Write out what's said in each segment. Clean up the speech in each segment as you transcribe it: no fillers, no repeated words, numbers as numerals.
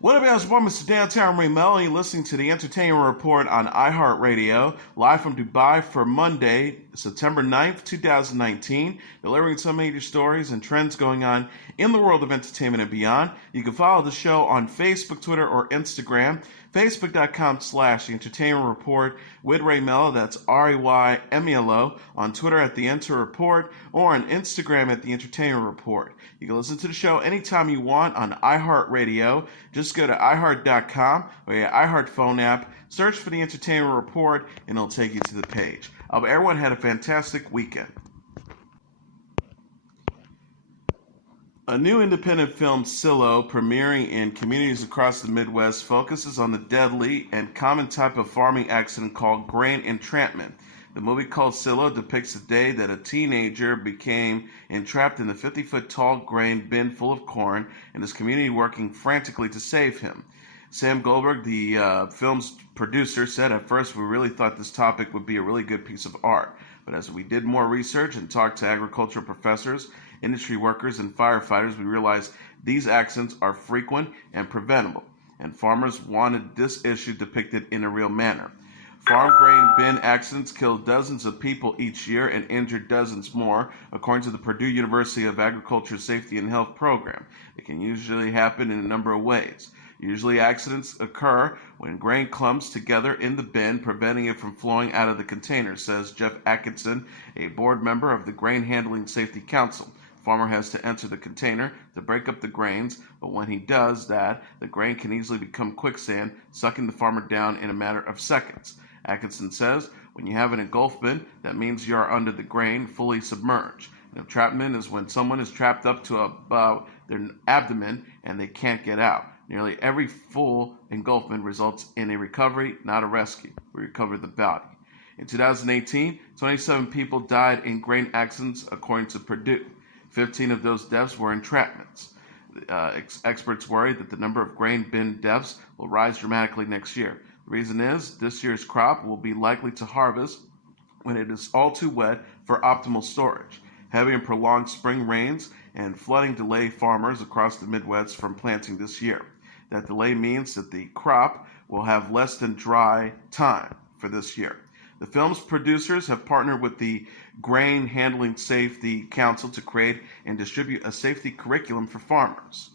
What up, guys? Welcome to Downtown Melo. You're listening to the Entertainment Report on iHeartRadio, live from Dubai for Monday, September 9th, 2019, delivering some major stories and trends going on in the world of entertainment and beyond. You can follow the show on Facebook, Twitter, or Instagram. Facebook.com/The Entertainment Report with Ray Melo, that's RAYMELO, on Twitter at The Enter Report, or on Instagram at The Entertainment Report. You can listen to the show anytime you want on iHeartRadio. Just go to iHeart.com or your iHeart phone app, search for The Entertainment Report, and it'll take you to the page. I hope everyone had a fantastic weekend. A new independent film, Silo, premiering in communities across the Midwest, focuses on the deadly and common type of farming accident called grain entrapment. The movie called Silo depicts the day that a teenager became entrapped in the 50-foot tall grain bin full of corn and his community working frantically to save him. Sam Goldberg, the film's producer, said, "At first we really thought this topic would be a really good piece of art. But as we did more research and talked to agricultural professors, industry workers, and firefighters, we realized these accidents are frequent and preventable, and farmers wanted this issue depicted in a real manner. Farm grain bin accidents kill dozens of people each year and injure dozens more, according to the Purdue University of Agriculture Safety and Health program. It can usually happen in a number of ways. Usually accidents occur when grain clumps together in the bin, preventing it from flowing out of the container," says Jeff Atkinson, a board member of the Grain Handling Safety Council. The farmer has to enter the container to break up the grains, but when he does that, the grain can easily become quicksand, sucking the farmer down in a matter of seconds. Atkinson says, "When you have an engulfment, that means you are under the grain, fully submerged. An entrapment is when someone is trapped up to about their abdomen and they can't get out. Nearly every full engulfment results in a recovery, not a rescue. We recover the body." In 2018, 27 people died in grain accidents, according to Purdue. 15 of those deaths were entrapments. Experts worry that the number of grain bin deaths will rise dramatically next year. The reason is this year's crop will be likely to harvest when it is all too wet for optimal storage. Heavy and prolonged spring rains and flooding delay farmers across the Midwest from planting this year. That delay means that the crop will have less than dry time for this year. The film's producers have partnered with the Grain Handling Safety Council to create and distribute a safety curriculum for farmers.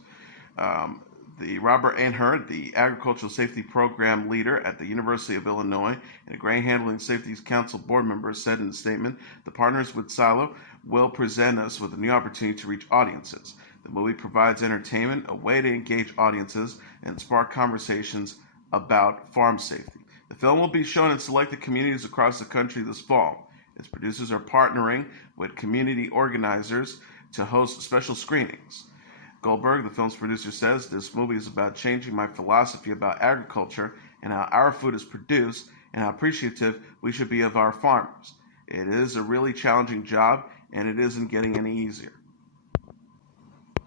The Robert Einhard, the Agricultural Safety Program leader at the University of Illinois and a Grain Handling Safety Council board member, said in a statement, "The partners with Silo will present us with a new opportunity to reach audiences. The movie provides entertainment, a way to engage audiences, and spark conversations about farm safety." The film will be shown in selected communities across the country this fall. Its producers are partnering with community organizers to host special screenings. Goldberg, the film's producer, says, "This movie is about changing my philosophy about agriculture and how our food is produced and how appreciative we should be of our farmers. It is a really challenging job, and it isn't getting any easier."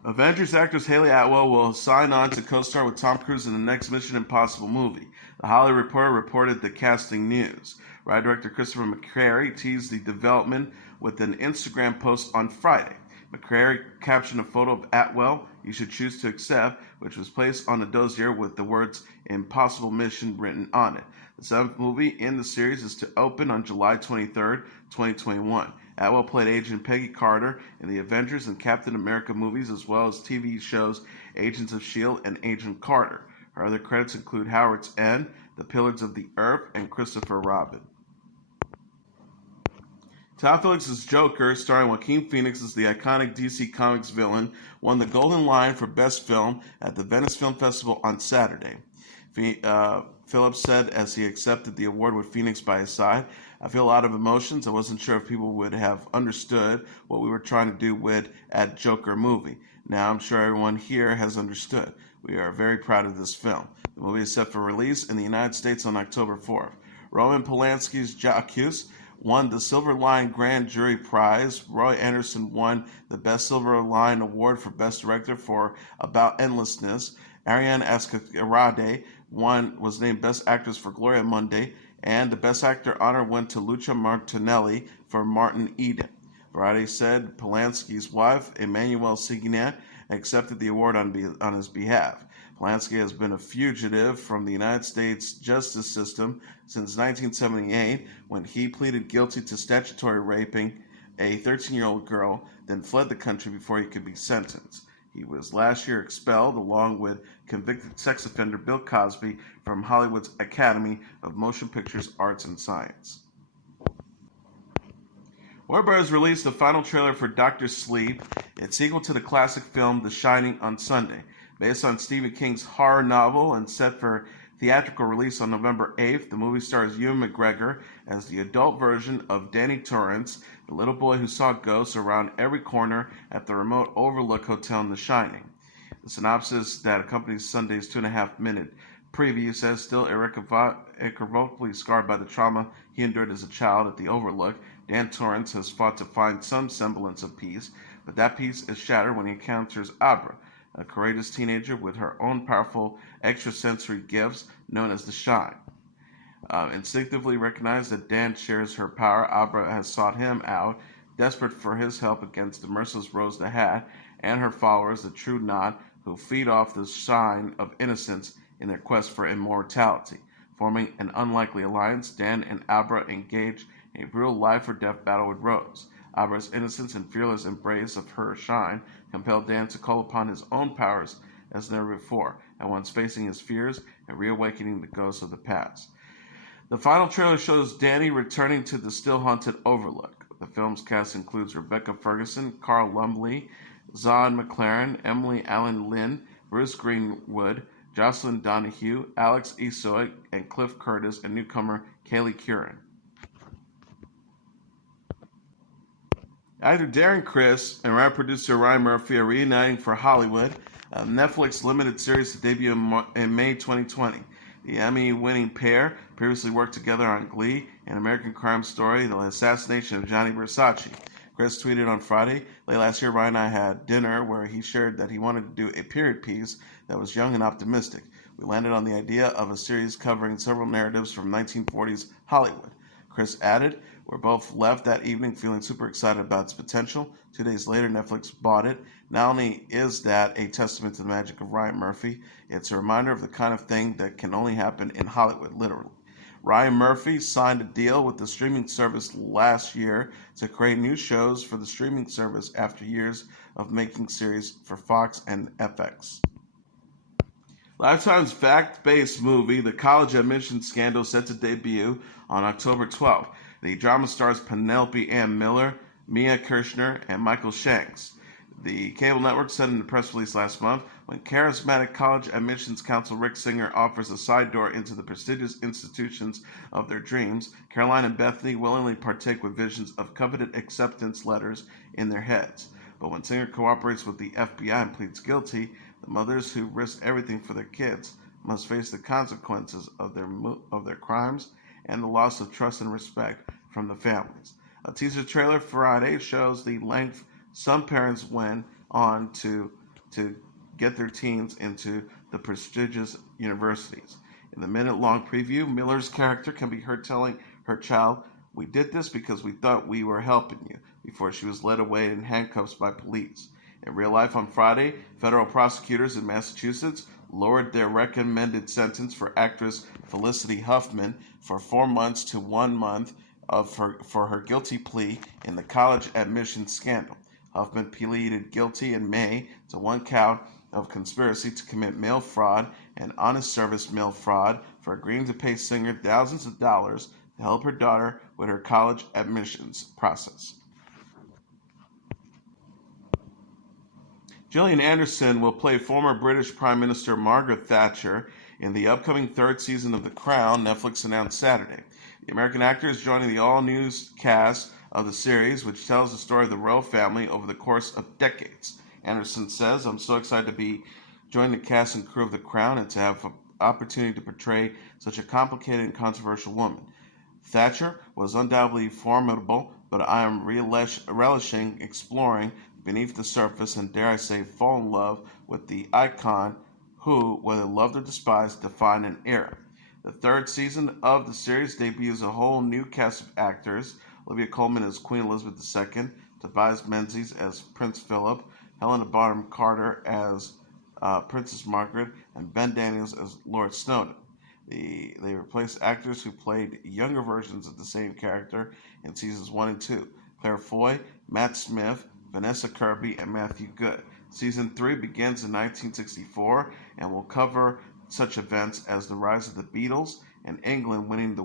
Avengers actress Hayley Atwell will sign on to co-star with Tom Cruise in the next Mission Impossible movie. The Hollywood Reporter reported the casting news. Writer director Christopher McQuarrie teased the development with an Instagram post on Friday. McQuarrie captioned a photo of Atwell, "You should choose to accept," which was placed on the dossier with the words "Impossible Mission" written on it. The seventh movie in the series is to open on July 23rd, 2021. Atwell played Agent Peggy Carter in the Avengers and Captain America movies, as well as TV shows Agents of S.H.I.E.L.D. and Agent Carter. Her other credits include Howard's End, The Pillars of the Earth, and Christopher Robin. Todd Phillips' Joker, starring Joaquin Phoenix as the iconic DC Comics villain, won the Golden Lion for Best Film at the Venice Film Festival on Saturday. Phillips said as he accepted the award with Phoenix by his side, "I feel a lot of emotions. I wasn't sure if people would have understood what we were trying to do with at Joker movie. Now I'm sure everyone here has understood. We are very proud of this film." The movie is set for release in the United States on October 4th. Roman Polanski's J'accuse won the Silver Lion Grand Jury Prize. Roy Anderson won the Best Silver Lion Award for Best Director for About Endlessness. Ariane Ascarade was named Best Actress for Gloria Mundi, and the Best Actor honor went to Lucia Martinelli for Martin Eden. Variety said Polanski's wife, Emmanuelle Seignan, accepted the award on his behalf. Polanski has been a fugitive from the United States justice system since 1978, when he pleaded guilty to statutory raping a 13-year-old girl, then fled the country before he could be sentenced. He was last year expelled, along with convicted sex offender Bill Cosby, from Hollywood's Academy of Motion Pictures Arts and Science. Warner Bros. Released the final trailer for Dr. Sleep, its sequel to the classic film The Shining, on Sunday. Based on Stephen King's horror novel and set for theatrical release on November 8th, the movie stars Ewan McGregor as the adult version of Danny Torrance, the little boy who saw ghosts around every corner at the remote Overlook Hotel in The Shining. The synopsis that accompanies Sunday's 2.5-minute preview says, still irrevocably scarred by the trauma he endured as a child at the Overlook, Dan Torrance has fought to find some semblance of peace, but that peace is shattered when he encounters Abra, a courageous teenager with her own powerful extrasensory gifts known as the Shine. Instinctively recognized that Dan shares her power, Abra has sought him out, desperate for his help against the merciless Rose the Hat and her followers, the True Knot, who feed off the shine of innocence in their quest for immortality. Forming an unlikely alliance, Dan and Abra engage in a brutal life-or-death battle with Rose. Abra's innocence and fearless embrace of her shine compelled Dan to call upon his own powers as never before, at once facing his fears and reawakening the ghosts of the past. The final trailer shows Danny returning to the still-haunted Overlook. The film's cast includes Rebecca Ferguson, Carl Lumbly, Zahn McLaren, Emily Allen Lynn, Bruce Greenwood, Jocelyn Donahue, Alex Esoy, and Cliff Curtis, and newcomer Kaylee Curran. Actor Darren Criss and writer producer Ryan Murphy are reuniting for Hollywood, a Netflix limited series to debut in May 2020. The Emmy-winning pair previously worked together on Glee and American Crime Story, The Assassination of Gianni Versace. Criss tweeted on Friday, late last year, Ryan and I had dinner where he shared that he wanted to do a period piece that was young and optimistic. We landed on the idea of a series covering several narratives from 1940s Hollywood. Criss added, we're both left that evening feeling super excited about its potential. 2 days later, Netflix bought it. Not only is that a testament to the magic of Ryan Murphy, it's a reminder of the kind of thing that can only happen in Hollywood, literally. Ryan Murphy signed a deal with the streaming service last year to create new shows for the streaming service after years of making series for Fox and FX. Lifetime's fact-based movie, The College Admissions Scandal, set to debut on October 12th. The drama stars Penelope Ann Miller, Mia Kirshner, and Michael Shanks. The cable network said in a press release last month, when charismatic college admissions counsel Rick Singer offers a side door into the prestigious institutions of their dreams, Caroline and Bethany willingly partake with visions of coveted acceptance letters in their heads. But when Singer cooperates with the FBI and pleads guilty, the mothers who risk everything for their kids must face the consequences of their crimes and the loss of trust and respect from the families. A teaser trailer Friday shows the length some parents went on to get their teens into the prestigious universities. In the minute-long preview, Miller's character can be heard telling her child, "We did this because we thought we were helping you," before she was led away in handcuffs by police. In real life on Friday, federal prosecutors in Massachusetts lowered their recommended sentence for actress Felicity Huffman for 4 months to 1 month for her guilty plea in the college admissions scandal. Huffman pleaded guilty in May to 1 count of conspiracy to commit mail fraud and honest service mail fraud for agreeing to pay Singer thousands of dollars to help her daughter with her college admissions process. Gillian Anderson will play former British Prime Minister Margaret Thatcher in the upcoming 3rd season of The Crown, Netflix announced Saturday. The American actor is joining the all-new cast of the series, which tells the story of the royal family over the course of decades. Anderson says, "I'm so excited to be joining the cast and crew of The Crown and to have an opportunity to portray such a complicated and controversial woman. Thatcher was undoubtedly formidable, but I am relishing exploring beneath the surface and, dare I say, fall in love with the icon who, whether loved or despised, defined an era." The 3rd season of the series debuts a whole new cast of actors. Olivia Colman as Queen Elizabeth II, Tobias Menzies as Prince Philip, Helena Bonham Carter as Princess Margaret, and Ben Daniels as Lord Snowdon. They replaced actors who played younger versions of the same character in seasons 1 and 2. Claire Foy, Matt Smith, Vanessa Kirby, and Matthew Good. Season 3 begins in 1964 and will cover such events as the rise of the Beatles and England winning the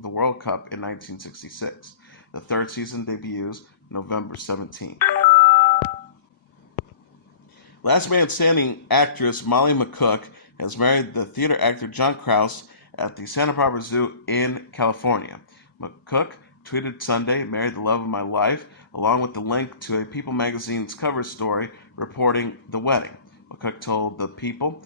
the World Cup in 1966. The third season debuts November 17th. Last Man Standing actress Molly McCook has married the theater actor John Krause at the Santa Barbara Zoo in California. McCook tweeted Sunday, "Married the love of my life," along with the link to a People magazine's cover story reporting the wedding. McCook told the People,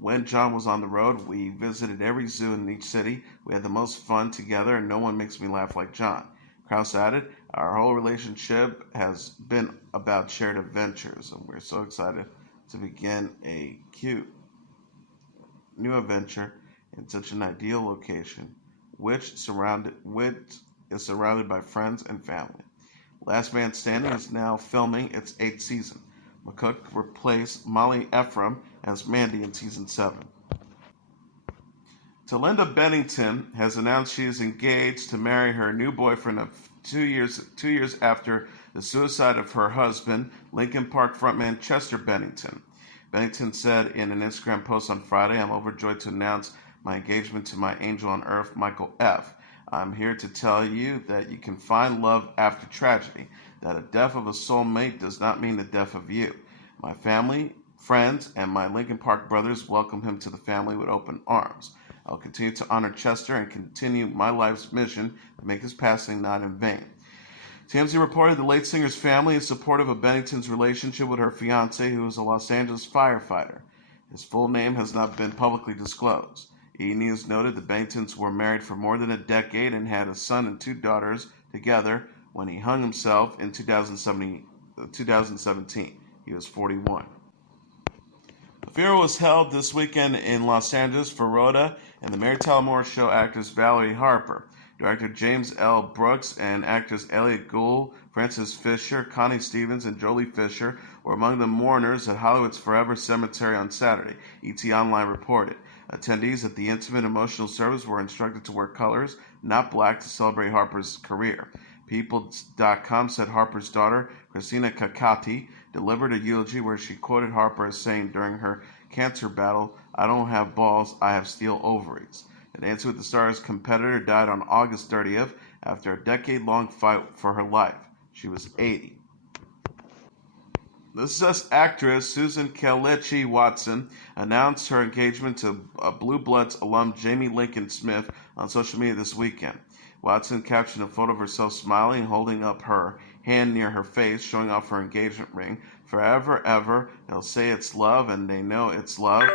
"When John was on the road, we visited every zoo in each city. We had the most fun together, and no one makes me laugh like John." Krause added, "Our whole relationship has been about shared adventures, and we're so excited to begin a cute new adventure in such an ideal location, which is surrounded by friends and family." Last Man Standing is now filming its 8th season. McCook replaced Molly Ephraim as Mandy in season 7. Talinda Bennington has announced she is engaged to marry her new boyfriend of 2 years after the suicide of her husband, Linkin Park frontman Chester Bennington. Bennington said in an Instagram post on Friday, "I'm overjoyed to announce my engagement to my angel on earth, Michael F. I'm here to tell you that you can find love after tragedy, that a death of a soulmate does not mean the death of you. My family, friends, and my Linkin Park brothers welcome him to the family with open arms. I'll continue to honor Chester and continue my life's mission to make his passing not in vain." TMZ reported the late singer's family is supportive of Bennington's relationship with her fiancé, who is a Los Angeles firefighter. His full name has not been publicly disclosed. E! News noted the Benningtons were married for more than a decade and had a son and 2 daughters together when he hung himself in 2017. He was 41. The funeral was held this weekend in Los Angeles for Rhoda and the Mary Tyler Moore Show actress Valerie Harper. Director James L. Brooks and actors Elliot Gould, Frances Fisher, Connie Stevens, and Jolie Fisher were among the mourners at Hollywood's Forever Cemetery on Saturday, ET Online reported. Attendees at the intimate emotional service were instructed to wear colors, not black, to celebrate Harper's career. People.com said Harper's daughter, Christina Kakati, delivered a eulogy where she quoted Harper as saying during her cancer battle, "I don't have balls, I have steel ovaries." The Dancing with the Stars competitor died on August 30th after a decade-long fight for her life. She was 80. This Us actress Susan Kelechi Watson announced her engagement to Blue Bloods alum Jamie Lincoln Smith on social media this weekend. Watson captioned a photo of herself smiling and holding up her hand near her face, showing off her engagement ring. "Forever, ever, they'll say it's love, and they know it's love.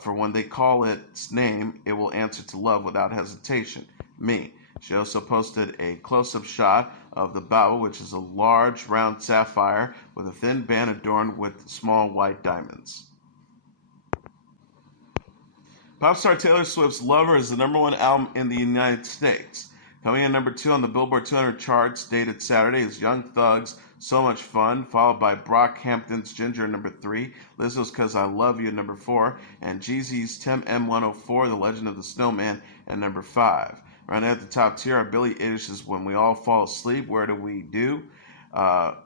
For when they call its name, it will answer to love without hesitation. Me." She also posted a close-up shot of the bauble, which is a large, round sapphire with a thin band adorned with small white diamonds. Pop star Taylor Swift's Lover is the #1 album in the United States. Coming in #2 on the Billboard 200 charts dated Saturday is Young Thug's So Much Fun, followed by Brockhampton's Ginger #3, Lizzo's 'Cause I Love You #4, and Jeezy's Tim M104, The Legend of the Snowman at #5. Right at the top tier are Billie Eilish's When We All Fall Asleep, Where Do We Do? At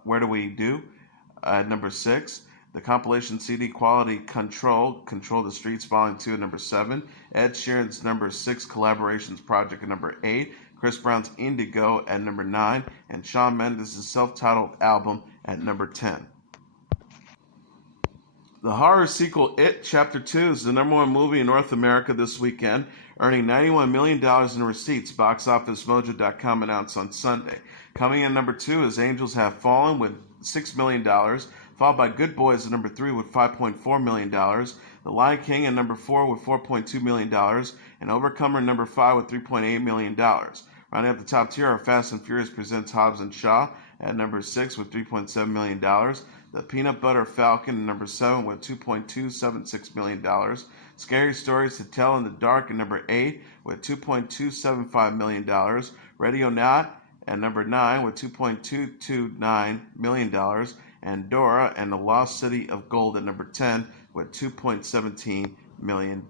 #6. The compilation CD Quality Control the Streets Volume 2 at #7. Ed Sheeran's #6 Collaborations Project at #8. Chris Brown's Indigo at #9. And Shawn Mendes' self-titled album at #10. The horror sequel It Chapter 2 is the #1 movie in North America this weekend, earning $91 million in receipts, BoxOfficeMojo.com announced on Sunday. Coming in #2 is Angels Have Fallen with $6 million, followed by Good Boys at #3 with $5.4 million, The Lion King at #4 with $4.2 million, and Overcomer at #5 with $3.8 million. Rounding up the top tier are Fast and Furious Presents Hobbs and Shaw at #6 with $3.7 million, The Peanut Butter Falcon at #7 with $2.276 million, Scary Stories to Tell in the Dark at #8 with $2.275 million, Ready or Not at number 9 with $2.229 million, and Dora and the Lost City of Gold at number 10 with $2.17 million.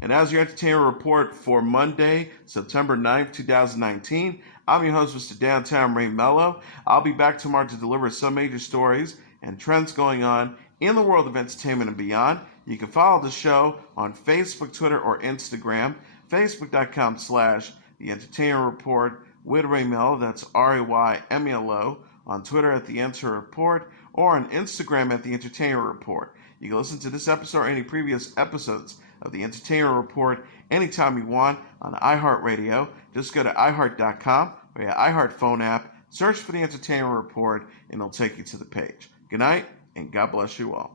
And as your entertainment report for Monday, September 9th, 2019, I'm your host, Mr. Downtown Ray Melo. I'll be back tomorrow to deliver some major stories and trends going on in the world of entertainment and beyond. You can follow the show on Facebook, Twitter, or Instagram. Facebook.com/The Entertainment Report with Ray Melo. That's RAYMELO. On Twitter at The Enter Report, or on Instagram at The Entertainment Report. You can listen to this episode or any previous episodes of The Entertainment Report anytime you want on iHeartRadio. Just go to iHeart.com or your iHeart phone app, search for The Entertainment Report, and it'll take you to the page. Good night, and God bless you all.